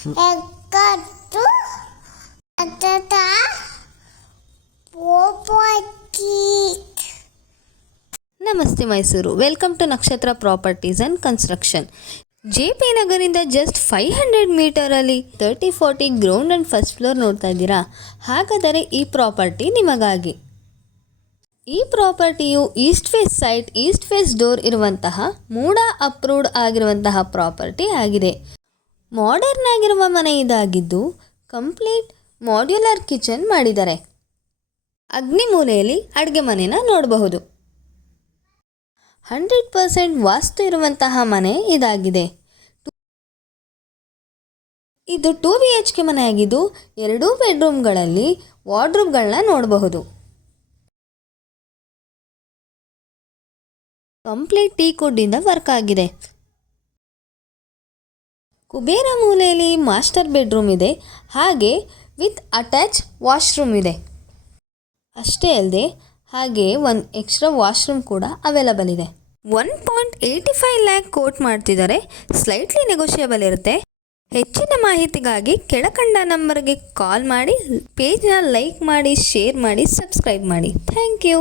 ಎಕ್ಕತ್ತು ಅತತ ಪ್ರಾಪರ್ಟಿ. ನಮಸ್ತೆ Mysuru, welcome to Nakshatra properties and construction. JP ನಗರಿಂದ ಜಸ್ಟ್ 500 ಮೀಟರಲ್ಲಿ 30-40 ಗ್ರೌಂಡ್ ಆ್ಯಂಡ್ ಫಸ್ಟ್ ಫ್ಲೋರ್ ನೋಡ್ತಾ ಇದ್ದೀರಾ? ಹಾಗಾದರೆ ಈ ಪ್ರಾಪರ್ಟಿ ನಿಮಗಾಗಿ. ಈ ಪ್ರಾಪರ್ಟಿಯು east face site, east face door ಇರುವಂತಹ ಮೂಡಾ ಅಪ್ರೂವ್ಡ್ ಆಗಿರುವಂತಹ ಪ್ರಾಪರ್ಟಿ ಆಗಿದೆ. ಮಾಡರ್ನ್ ಆಗಿರುವ ಮನೆ ಇದಾಗಿದ್ದು ಕಂಪ್ಲೀಟ್ ಮಾಡ್ಯುಲರ್ ಕಿಚನ್ ಮಾಡಿದ್ದಾರೆ. ಅಗ್ನಿ ಮೂಲೆಯಲ್ಲಿ ಅಡುಗೆ ಮನೆನ ನೋಡಬಹುದು. 100% ವಾಸ್ತು ಇರುವಂತಹ ಮನೆ ಇದಾಗಿದೆ. ಇದು 2 BHK ಮನೆ ಆಗಿದ್ದು 2 ಬೆಡ್ರೂಮ್ಗಳಲ್ಲಿ ವಾರ್ಡ್ರೋಬ್ಗಳನ್ನ ನೋಡಬಹುದು. ಕಂಪ್ಲೀಟ್ ಟೀಕ್ವುಡ್ಡಿಂದ ವರ್ಕ್ ಆಗಿದೆ. ಕುಬೇರ ಮೂಲೆಯಲ್ಲಿ ಮಾಸ್ಟರ್ ಬೆಡ್ರೂಮ್ ಇದೆ, ಹಾಗೆ ವಿತ್ ಅಟ್ಯಾಚ್ ವಾಶ್ರೂಮ್ ಇದೆ. ಅಷ್ಟೇ ಅಲ್ಲದೆ ಹಾಗೆ ಒಂದು ಎಕ್ಸ್ಟ್ರಾ ವಾಶ್ರೂಮ್ ಕೂಡ ಅವೈಲಬಲ್ ಇದೆ. 1.85 ಲ್ಯಾಕ್ ಕೋಟ್ ಮಾಡ್ತಿದ್ದಾರೆ. ಸ್ಲೈಟ್ಲಿ ನೆಗೋಷಿಯಬಲ್ ಇರುತ್ತೆ. ಹೆಚ್ಚಿನ ಮಾಹಿತಿಗಾಗಿ ಕೆಳಕಂಡ ನಂಬರ್ಗೆ ಕಾಲ್ ಮಾಡಿ, ಪೇಜ್ನ ಲೈಕ್ ಮಾಡಿ, ಶೇರ್ ಮಾಡಿ, ಸಬ್ಸ್ಕ್ರೈಬ್ ಮಾಡಿ. Thank you.